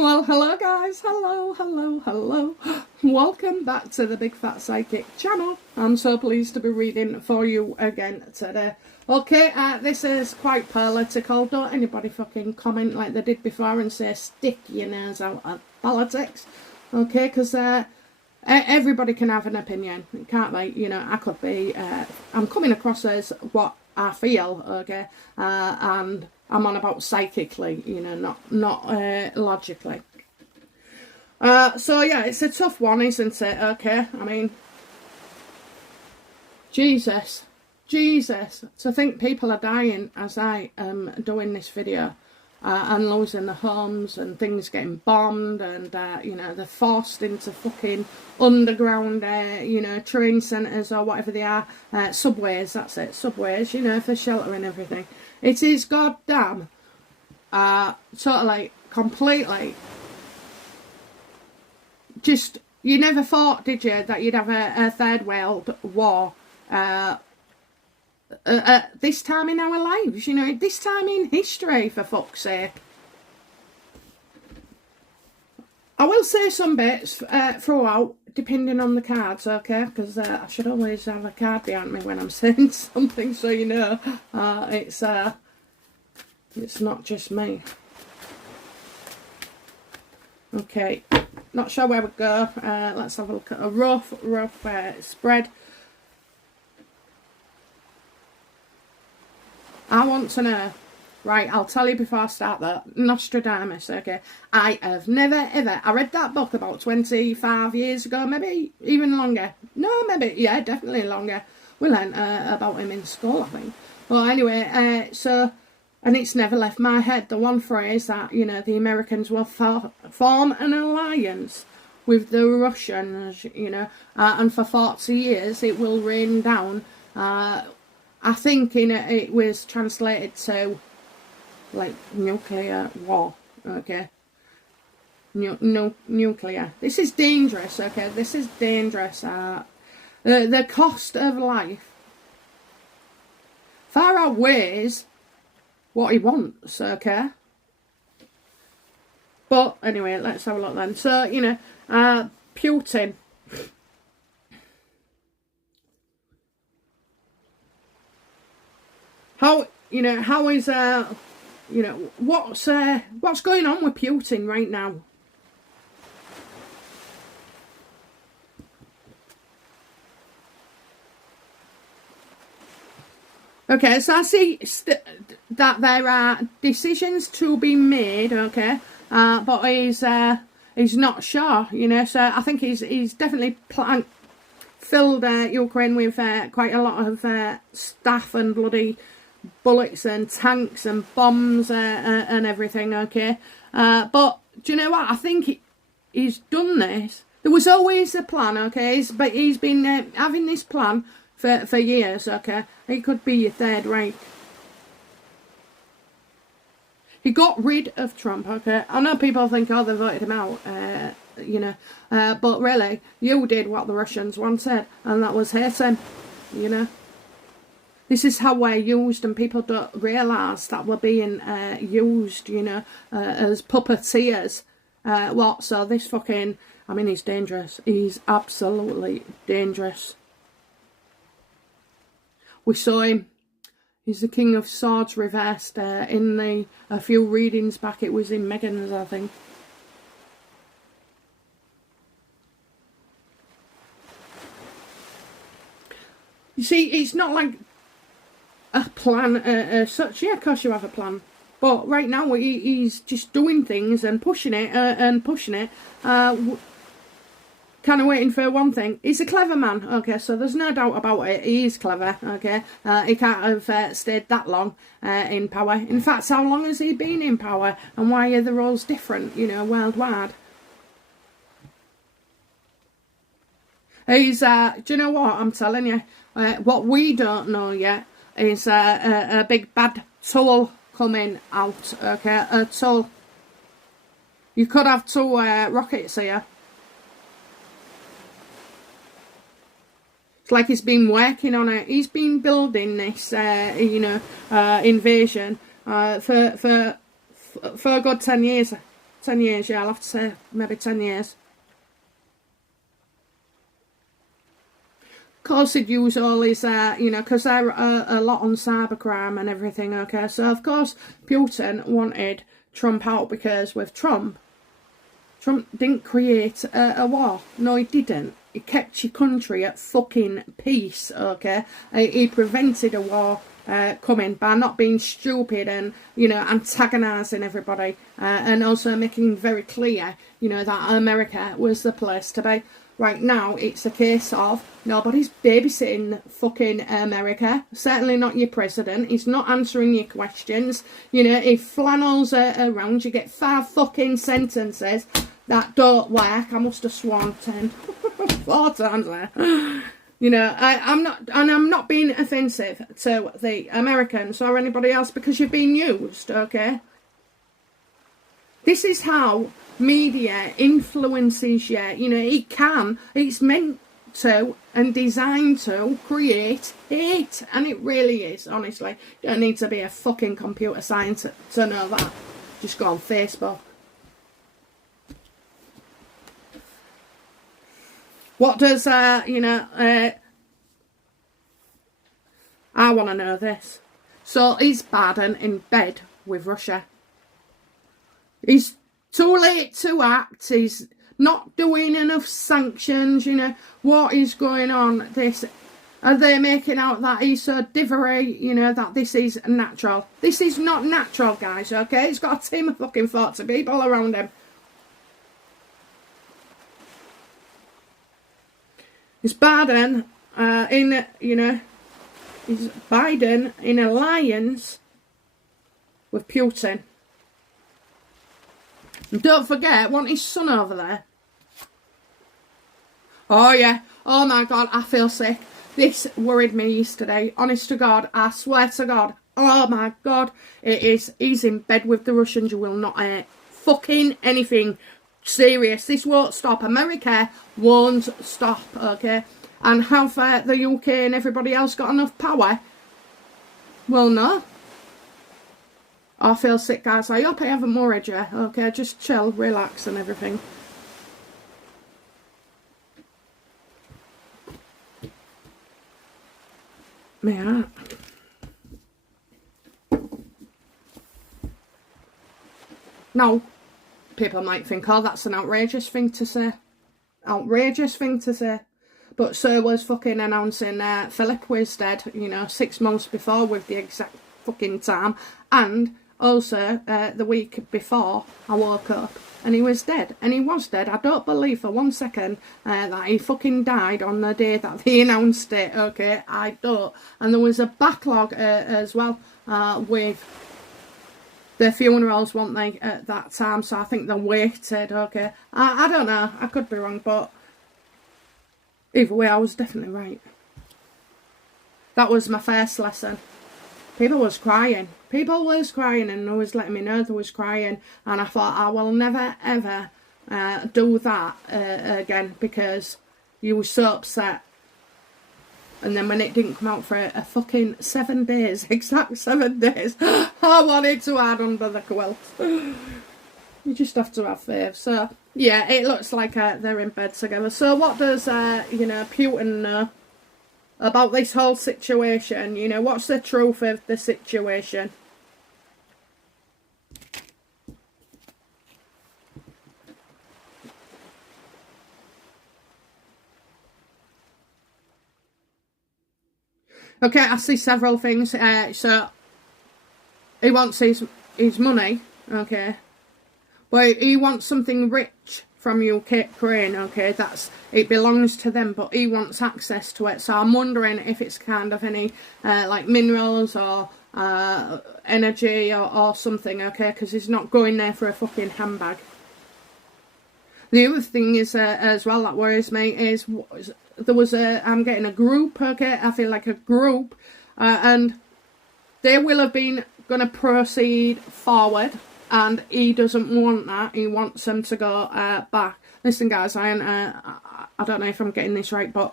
Well, hello guys, hello. Welcome back to the Big Fat Psychic channel. I'm so pleased to be reading for you again today. Okay, this is quite political. Don't anybody fucking comment like they did before and say stick your nose out of politics. Okay, because everybody can have an opinion. It can't be, you know, I could be, I'm coming across as what I feel, okay, and I'm on about psychically, you know, not logically. So yeah, it's a tough one, isn't it? Okay, I mean, Jesus, to think people are dying as I am doing this video, and losing their homes and things getting bombed, and you know, they're forced into fucking underground, you know, train centres or whatever they are, subways, that's it, subways, you know, for shelter and everything. It is goddamn, totally, completely, just, you never thought, did you, that you'd have a third world war, this time in our lives, you know, this time in history, for fuck's sake. I will say some bits throughout, depending on the cards, okay, because I should always have a card behind me when I'm saying something, so you know, it's not just me. Okay, not sure where we go. Let's have a look at a rough spread. I want to know, right, I'll tell you before I start that, Nostradamus, okay, I have never ever, I read that book about 25 years ago, maybe even longer, no, maybe, yeah, definitely longer, we learned about him in school, I think, well, anyway, so, and it's never left my head, the one phrase that, you know, the Americans will form an alliance with the Russians, you know, and for 40 years it will rain down, I think it was translated to, like, nuclear war, okay? Nuclear. This is dangerous, okay? This is dangerous. The cost of life far outweighs what he wants, okay? But, anyway, let's have a look then. So, you know, Putin. How, you know, how is, you know, what's going on with Putin right now? Okay, so I see that there are decisions to be made, okay, but he's not sure, you know, so I think he's definitely filled Ukraine with quite a lot of staff and bloody bullets and tanks and bombs and everything, okay, but do you know what, I think he's done this. There was always a plan, okay, but he's been having this plan for years, okay. It could be your Third Reich. He got rid of Trump, okay. I know people think, oh, they voted him out, you know, but really, you did what the Russians wanted, and that was hate him, you know. This is how we're used, and people don't realise that we're being used, you know, as puppeteers. What? So this fucking, I mean, he's dangerous. He's absolutely dangerous. We saw him. He's the King of Swords reversed in a few readings back. It was in Megan's, I think. You see, it's not like a plan as such. Yeah, of course you have a plan. But right now he's just doing things and pushing it kind of waiting for one thing. He's a clever man, okay, so there's no doubt about it. He is clever, okay. He can't have stayed that long in power. In fact, how long has he been in power, and why are the roles different, you know, worldwide? He's, do you know what, I'm telling you, what we don't know yet is a big bad tool coming out, okay, a tool. You could have two rockets here. Like he's been working on it. He's been building this, you know, invasion for a good 10 years. 10 years, yeah, I'll have to say maybe 10 years. Of course he'd use all his, you know, because they're a lot on cybercrime and everything, okay? So, of course, Putin wanted Trump out because with Trump didn't create a war. No, he didn't. He kept your country at fucking peace, okay? He prevented a war coming by not being stupid and, you know, antagonising everybody and also making very clear, you know, that America was the place to be. Right now, it's a case of nobody's babysitting fucking America. Certainly not your president. He's not answering your questions. You know, if flannels are around, you get 5 fucking sentences that don't work. I must have sworn 10, 4 times there. You know, I'm not being offensive to the Americans or anybody else because you've been used, okay? This is how media influences you. You know, it's meant to and designed to create hate. And it really is, honestly. You don't need to be a fucking computer scientist to know that. Just go on Facebook. What does, you know, I want to know this. So is Bardem in bed with Russia? He's too late to act. He's not doing enough sanctions. You know, what is going on? Are they making out that he's so divery, you know, that this is natural? This is not natural, guys, okay? He's got a team of fucking 40 people around him. It's Biden in, you know, is Biden in alliance with Putin. And don't forget, want his son over there. Oh yeah, oh my God, I feel sick. This worried me yesterday. Honest to God, I swear to God. Oh my God, it is. He's in bed with the Russians. You will not eat fucking anything. Serious, this won't stop. America won't stop, okay? And have the UK and everybody else got enough power? Well, no. I feel sick, guys. I hope I haven't worried you, okay? Just chill, relax and everything. Yeah. Now, people might think, oh, that's an outrageous thing to say. Outrageous thing to say. But so was fucking announcing Philip was dead, you know, 6 months before with the exact fucking time. And also the week before I woke up and he was dead. And he was dead. I don't believe for 1 second that he fucking died on the day that they announced it, okay? I don't. And there was a backlog as well with the funerals, weren't they, at that time? So I think they waited, okay? I don't know. I could be wrong, but either way, I was definitely right. That was my first lesson. People was crying. People was crying and they was letting me know they was crying. And I thought, I will never, ever do that again because you were so upset. And then when it didn't come out for a fucking 7 days, exact 7 days, I wanted to hide under the quilt. You just have to have faith. So, yeah, it looks like they're in bed together. So what does, you know, Putin know about this whole situation? You know, what's the truth of the situation? Okay, I see several things. So he wants his money, okay, but he wants something rich from Ukraine, okay. It belongs to them, but he wants access to it. So I'm wondering if it's kind of any like minerals or energy or something, okay, because he's not going there for a fucking handbag. The other thing is as well that worries me is there was I'm getting a group, okay, I feel like a group, and they will have been going to proceed forward, and he doesn't want that. He wants them to go back. Listen, guys, I don't know if I'm getting this right, but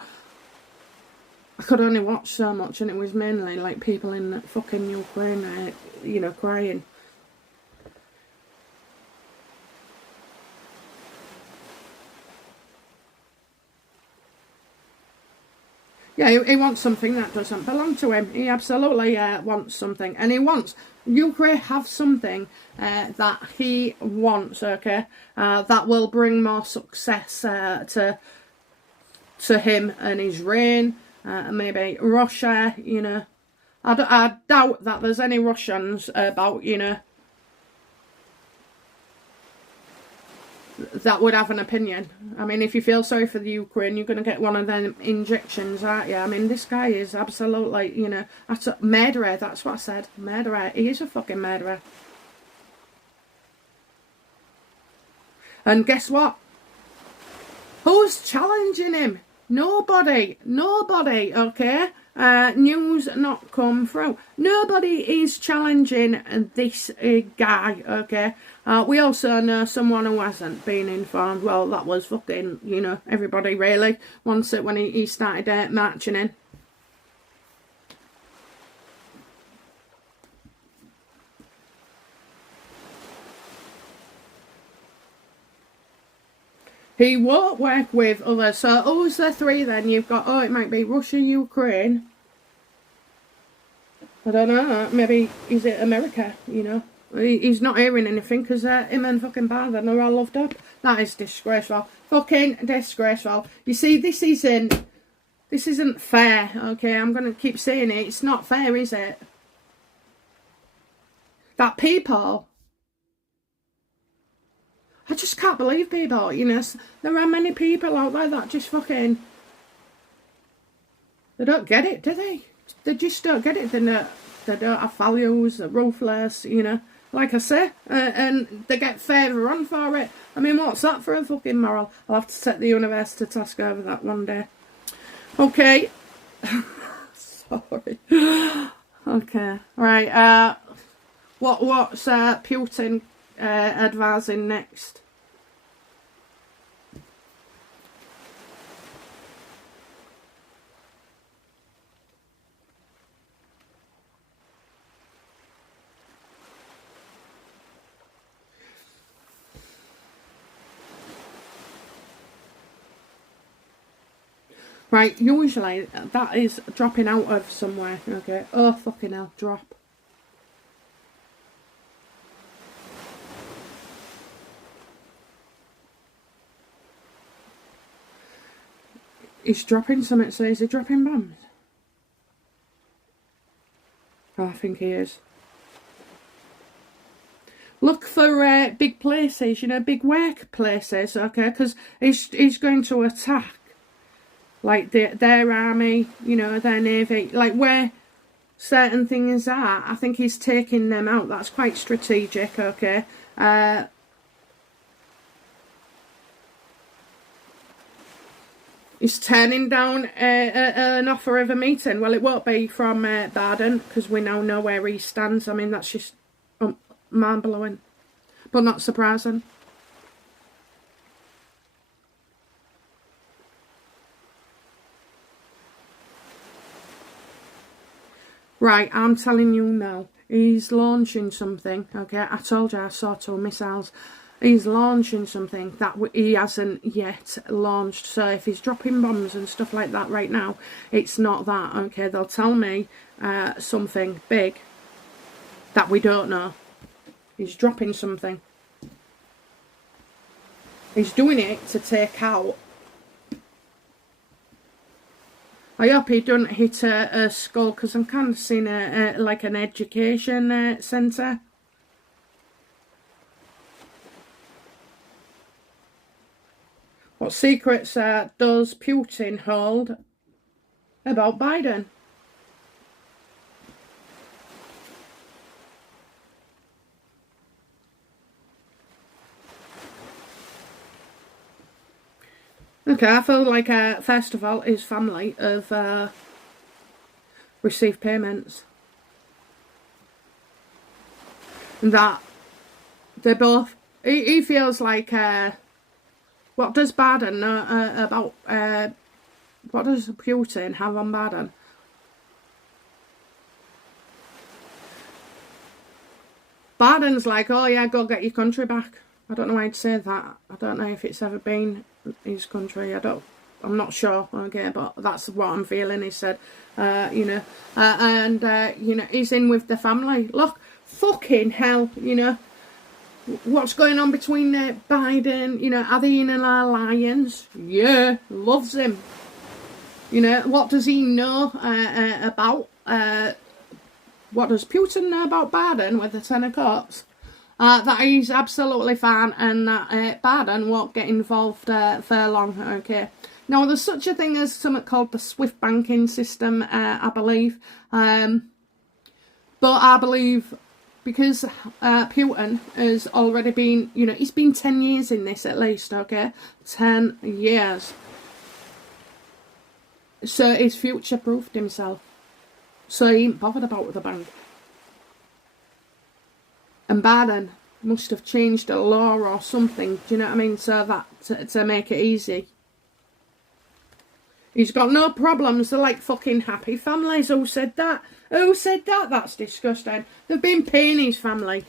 I could only watch so much, and it was mainly like people in fucking Ukraine, you know, crying. Yeah, he wants something that doesn't belong to him. He absolutely wants something. And he wants Ukraine have something that he wants, okay? That will bring more success to him and his reign. Maybe Russia, you know. I doubt that there's any Russians about, you know, that would have an opinion. I mean, if you feel sorry for the Ukraine, you're going to get one of them injections, aren't you? I mean, this guy is absolutely, you know, murderer. That's what I said. Murderer. He is a fucking murderer. And guess what? Who's challenging him? Nobody. Nobody, okay? News not come through. Nobody is challenging this guy, okay? We also know someone who hasn't been informed. Well, that was fucking, you know, everybody really wants it when he started marching in. He won't work with others. So who's the three then? You've got, oh, it might be Russia, Ukraine. I don't know. Maybe, is it America, you know? He's not hearing anything because him and fucking Bardem are all loved up. That is disgraceful. Fucking disgraceful. You see, this isn't fair, okay? I'm going to keep saying it. It's not fair, is it? That people... I just can't believe people, you know, there are many people out there that just fucking, they don't get it, do they? They just don't get it, they don't have values, they're ruthless, you know, like I say, and they get favour on for it. I mean, what's that for a fucking moral? I'll have to set the universe to task over that one day. Okay. Sorry. Okay, right, what's Putin advising next? Right, usually that is dropping out of somewhere, okay? Oh, fucking hell, drop. He's dropping something, so is he dropping bombs? Oh, I think he is. Look for big places, you know, big workplaces, okay? Because he's going to attack, like, their army, you know, their navy, like, where certain things are. I think he's taking them out. That's quite strategic, okay? He's turning down an offer of a meeting. Well, it won't be from Bardem, because we now know where he stands. I mean, that's just mind-blowing, but not surprising. Right, I'm telling you now, he's launching something, okay? I told you I saw 2 missiles. He's launching something that he hasn't yet launched. So if he's dropping bombs and stuff like that right now, it's not that, okay? They'll tell me something big that we don't know. He's dropping something. He's doing it to take out. I hope he doesn't hit a skull, because I'm kind of seeing like an education centre. What secrets does Putin hold about Biden? Okay, I feel like, first of all, his family have received payments. And that they both... He feels like... what does Bardem know about... what does Putin have on Bardem? Bardem's like, oh yeah, go get your country back. I don't know why I'd say that. I don't know if it's ever been his country. I don't... I'm not sure, okay, but that's what I'm feeling, he said, you know, you know, he's in with the family. Look, fucking hell, you know, what's going on between Biden, you know, are they in an alliance? Yeah, loves him. You know, what does he know about, what does Putin know about Biden with the 10 of Cups? That he's absolutely fine, and that Biden won't get involved for long, okay. Now, there's such a thing as something called the SWIFT banking system, I believe. But I believe because Putin has already been, you know, he's been 10 years in this at least, okay? 10 years. So he's future-proofed himself. So he ain't bothered about the bank. And Biden must have changed a law or something, do you know what I mean? So that, to make it easy. He's got no problems. They're like fucking happy families. Who said that? Who said that? That's disgusting. They've been paying his family.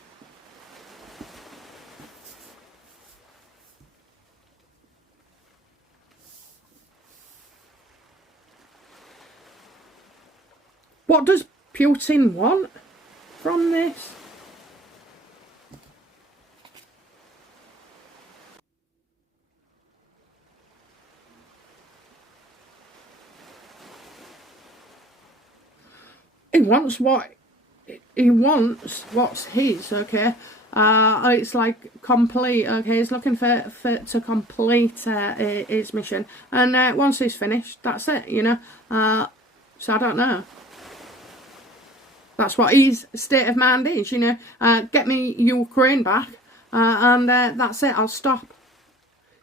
What does Putin want from this? He wants what's his, okay? It's like complete, okay? He's looking for to complete his mission, and once he's finished, that's it, you know. So I don't know. That's what his state of mind is, you know. Get me Ukraine back, and that's it. I'll stop.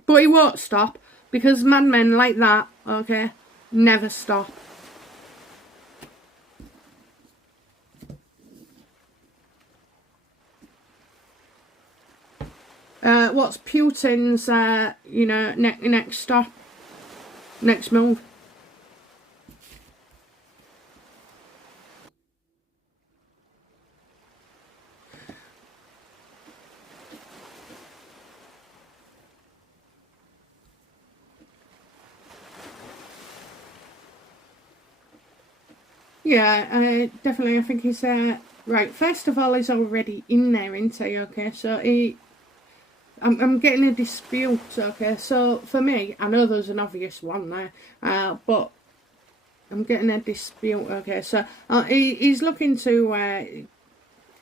But he won't stop because madmen like that, okay, never stop. What's Putin's, you know, next stop, next move? Yeah, definitely. I think he's right. First of all, he's already in there, isn't he? Okay, so I'm getting a dispute, okay, so for me, I know there's an obvious one there, but I'm getting a dispute, okay, so he's looking to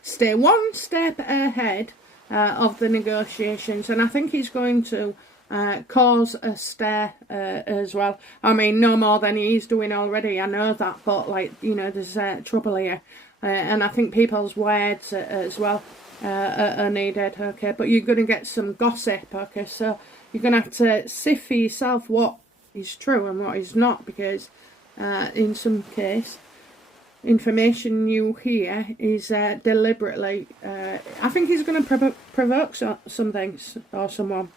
stay one step ahead of the negotiations, and I think he's going to cause a stir as well. I mean, no more than he's doing already, I know that, but, like, you know, there's trouble here, and I think people's words as well are needed, okay, but you're going to get some gossip, okay, so you're going to have to sift for yourself what is true and what is not, because in some case, information you hear is deliberately, I think he's going to provoke some things, or someone.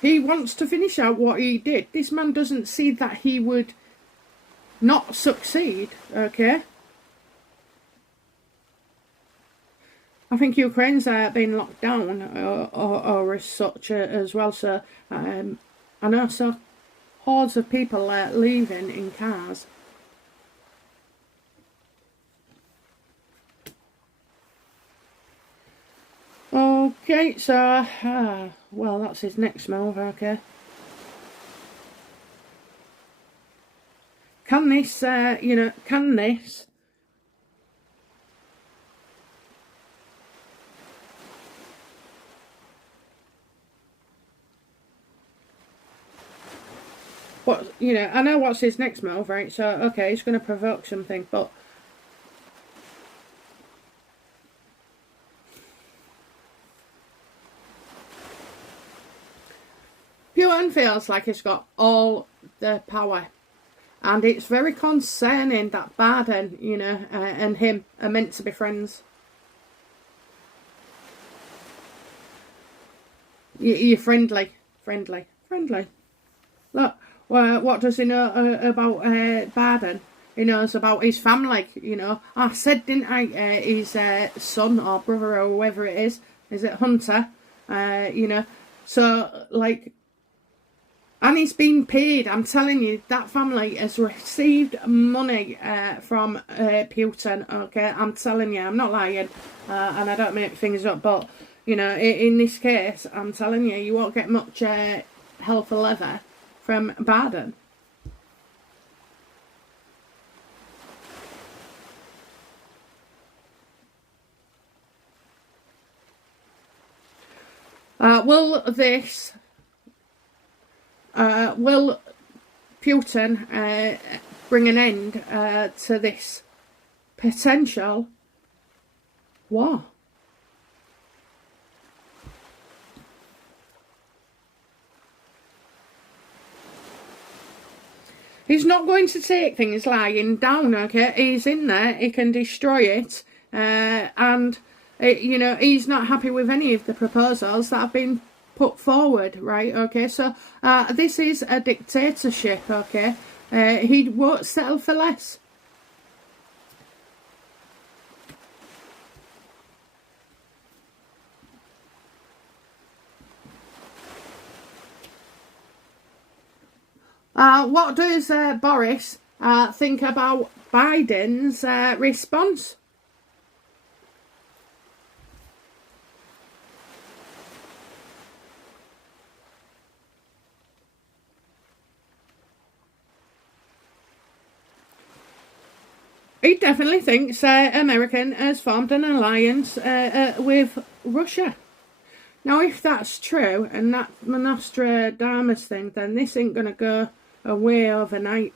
He wants to finish out what he did. This man doesn't see that he would not succeed, okay? I think Ukraine's been locked down or as such as well, so I know, so hordes of people leaving in cars. Okay, so, well, that's his next move, okay. Can this, you know, can this... What, you know, I know what's his next move, right? So, okay, he's going to provoke something, but... Putin feels like he's got all the power. And it's very concerning that Bardem, you know, and him are meant to be friends. You're friendly. Look. Well, what does he know about Bardem? He knows about his family, you know. I said, didn't I, his son or brother or whoever it is it Hunter? You know, so, like, And he's been paid. I'm telling you, that family has received money from Putin, okay? I'm telling you, I'm not lying, and I don't make things up, but, you know, in this case, I'm telling you, you won't get much hell for leather from Bardem. Will Putin bring an end to this potential war? He's not going to take things lying down, okay? He's in there, he can destroy it, and, you know, he's not happy with any of the proposals that have been put forward, right? Okay, so this is a dictatorship, okay? He won't settle for less. What does Boris think about Biden's response? He definitely thinks American has formed an alliance with Russia. Now, if that's true, and that Nostradamus thing, then this ain't going to go away overnight.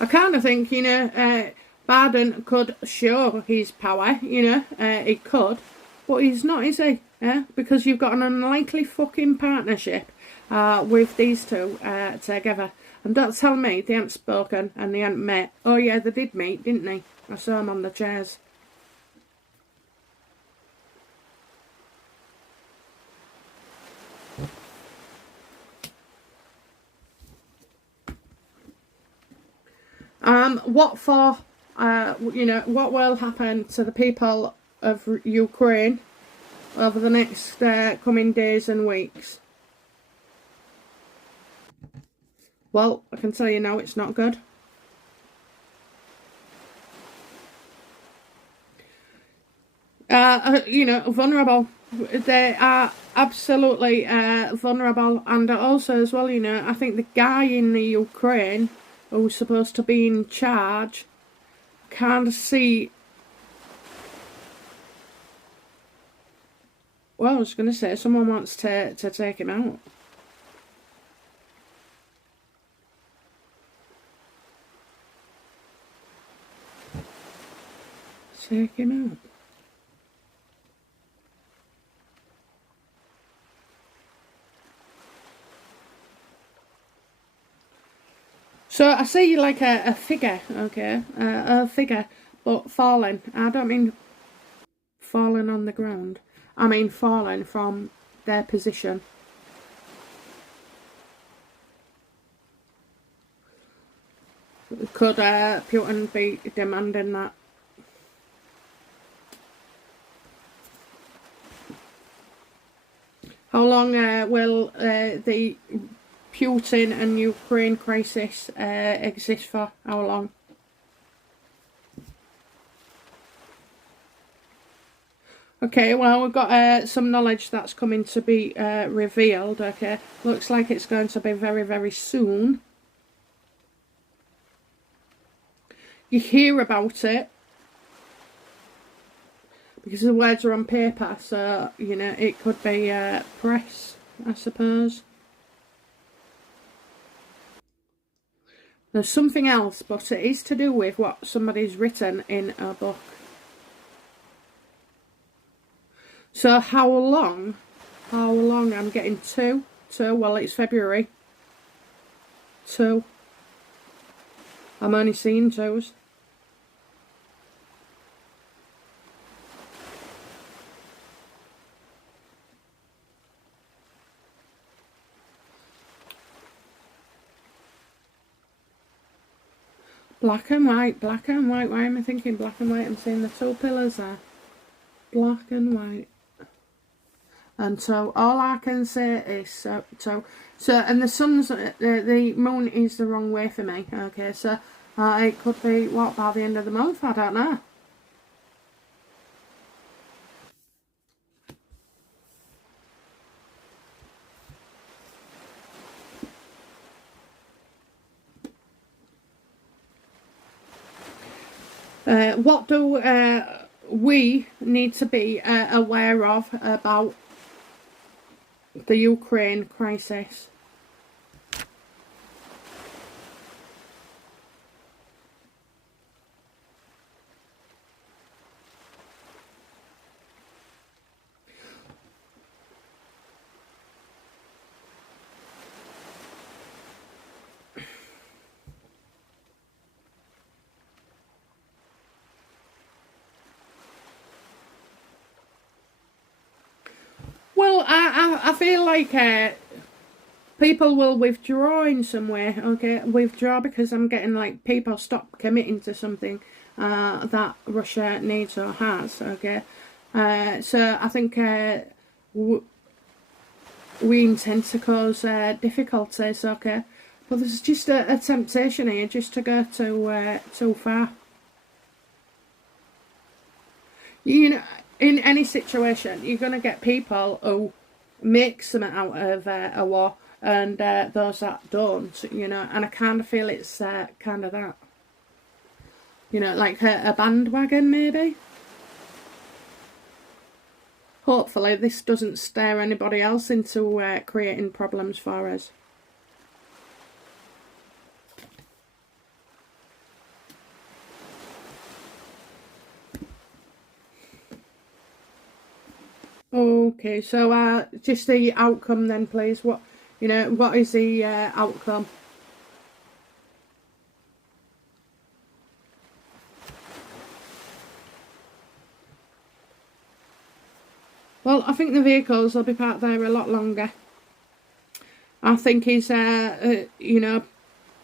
I kind of think, you know, Biden could show his power, you know, he could, but he's not, is he? Yeah? Because you've got an unlikely fucking partnership with these two together. And don't tell me they haven't spoken and they haven't met. Oh yeah, they did meet, didn't they? I saw them on the chairs. What for, you know, what will happen to the people of Ukraine over the next coming days and weeks? Well, I can tell you now, it's not good. You know, vulnerable. They are absolutely vulnerable. And also as well, you know, I think the guy in the Ukraine who's supposed to be in charge can't see... Well, I was going to say, someone wants to take him out. Take him out. So I see like a figure, okay, a figure, but falling. I don't mean falling on the ground. I mean falling from their position. Could Putin be demanding that? How long will the Putin and Ukraine crisis exist for? How long? Okay, well, we've got some knowledge that's coming to be revealed, okay? Looks like it's going to be very, very soon. You hear about it because the words are on paper, so, you know, it could be press, I suppose. There's something else, but it is to do with what somebody's written in a book. So how long? I'm getting two, well, it's February. 2. I'm only seeing 2s. Black and white. Why am I thinking black and white? I'm seeing the 2 pillars there. black and white. And so all I can say is so and the moon is the wrong way for me. Okay, so it could be what by the end of the month, I don't know. What do we need to be aware of about the Ukraine crisis? Well, I feel like people will withdraw in some way, okay? Withdraw because I'm getting like people stop committing to something that Russia needs or has, okay? So I think we intend to cause difficulties, okay? But there's just a temptation here just to go too far. You know, in any situation, you're going to get people who make something out of a war and those that don't, you know, and I kind of feel it's kind of that. You know, like a bandwagon maybe. Hopefully this doesn't stare anybody else into creating problems for us. Okay, so just the outcome then, please. What is the outcome? Well, I think the vehicles will be parked there a lot longer. I think his,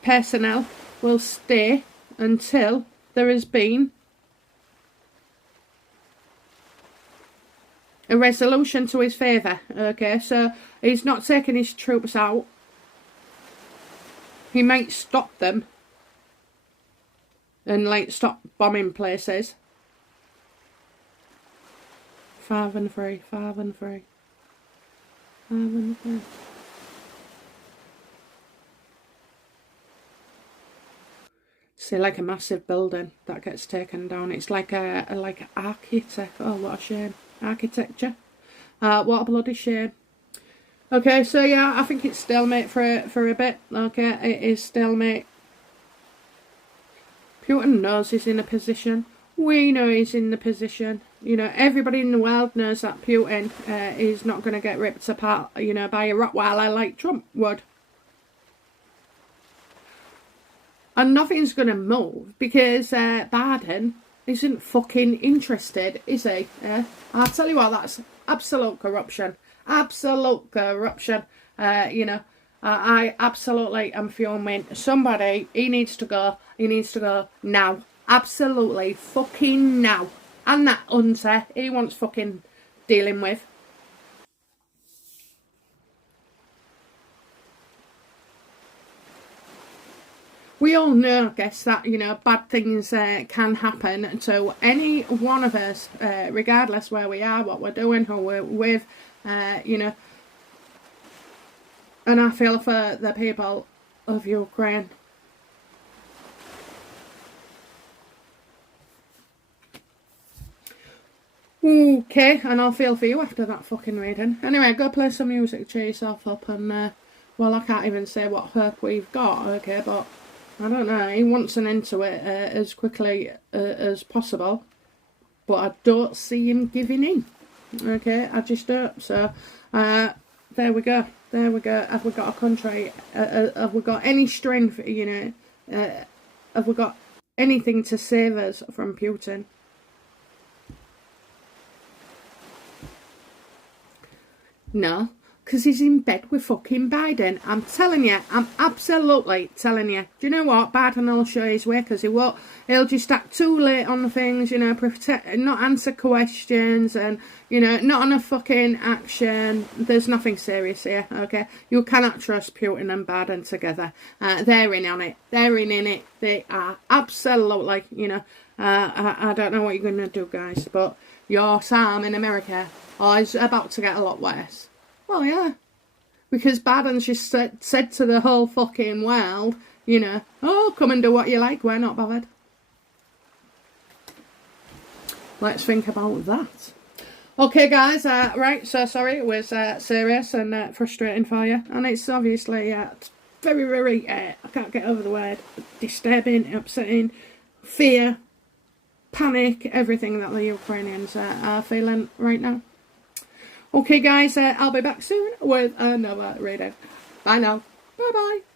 personnel will stay until there has been a resolution to his favour. Okay, so he's not taking his troops out. He might stop them and like stop bombing places. 5 and 3, 5 and 3, 5 and 3. See, like a massive building that gets taken down. It's like a architect. Oh, what a shame. Architecture. What a bloody shame. Okay, so yeah, I think it's stalemate for a bit. Okay, it is stalemate. Putin knows he's in a position. We know he's in the position. You know, everybody in the world knows that Putin is not going to get ripped apart, you know, by a Rottweiler like Trump would. And nothing's going to move because Bardem isn't fucking interested, is he? I'll tell you what, that's absolute corruption. Absolute corruption. I absolutely am fuming. Somebody, he needs to go. He needs to go now. Absolutely fucking now. And that hunter, he wants fucking dealing with. We all know, I guess, that, you know, bad things can happen to any one of us, regardless where we are, what we're doing, who we're with, you know. And I feel for the people of Ukraine. Okay, and I'll feel for you after that fucking reading. Anyway, go play some music, cheer yourself up, and, well, I can't even say what hope we've got, okay, but I don't know, he wants an end to it as quickly as possible, but I don't see him giving in, okay, I just don't, so, there we go, have we got a country, have we got any strength, you know, have we got anything to save us from Putin? No, Because he's in bed with fucking Biden. I'm telling you. I'm absolutely telling you. Do you know what? Biden will show his way because he won't. He'll just act too late on things, you know, not answer questions and, you know, not on a fucking action. There's nothing serious here, okay? You cannot trust Putin and Biden together. They're in on it. They're in it. They are absolutely, you know, I don't know what you're going to do, guys, but your Sam in America is about to get a lot worse. Well, yeah, because Biden's just said to the whole fucking world, you know, oh, come and do what you like, we're not bothered. Let's think about that. Okay, guys, right, so sorry, it was serious and frustrating for you, and it's obviously very, very, I can't get over the word, disturbing, upsetting, fear, panic, everything that the Ukrainians are feeling right now. Okay, guys, I'll be back soon with another reading. Bye now. Bye-bye.